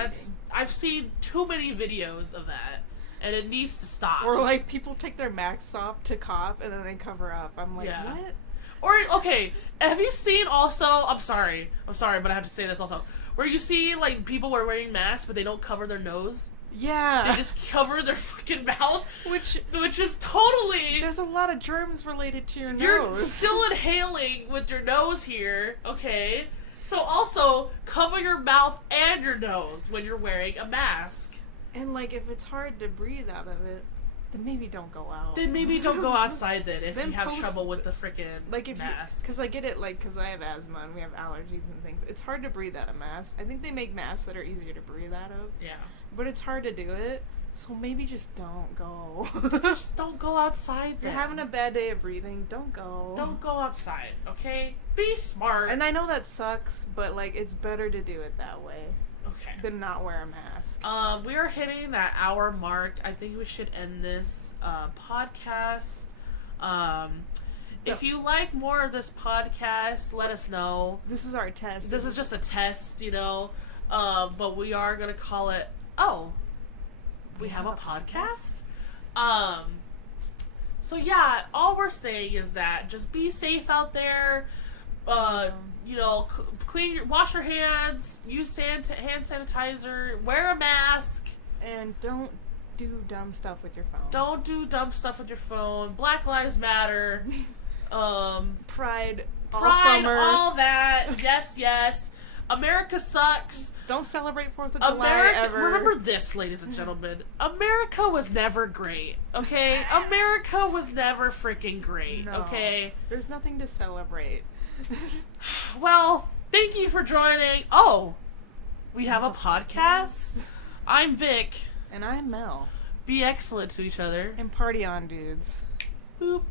I've seen too many videos of that. And it needs to stop. Or like people take their masks off to cough and then they cover up. I'm like, Yeah. what? Or, okay, have you seen also, I'm sorry, but I have to say this also, where you see, like, people are wearing masks, but they don't cover their nose? Yeah. They just cover their fucking mouth, Which is totally... There's a lot of germs related to your You're nose. still inhaling with your nose here, okay? So also, cover your mouth and your nose when you're wearing a mask. And like, if it's hard to breathe out of it, then maybe don't go out. Then maybe don't go outside then if Then you have post- trouble with the freaking Like if mask. because I get it, like, because I have asthma and we have allergies and things. It's hard to breathe out of masks. I think they make masks that are easier to breathe out of. Yeah. But it's hard to do it, so maybe just don't go. Just don't go outside You're then. having a bad day of breathing, don't go. Don't go outside, okay? Be smart. And I know that sucks, but like, it's better to do it that way Okay. than not wear a mask. We are hitting that hour mark. I think we should end this podcast. If you like more of this podcast, let us know. This is our test. This is just a test, you know. But we are gonna call it. Oh, we have a podcast. So yeah, all we're saying is that just be safe out there. You know, wash your hands, use hand sanitizer, wear a mask, And don't do dumb stuff with your phone. don't do dumb stuff with your phone. Black Lives Matter, Pride all Pride, summer. all that. Yes. America sucks. Don't celebrate 4th of July America. ever. Remember this, ladies and gentlemen. America was never great. Okay, America was never freaking great. No. Okay. There's nothing to celebrate. Well, thank you for joining. Oh, we have a podcast. I'm Vic. And I'm Mel. Be excellent to each other. And party on, dudes. Boop.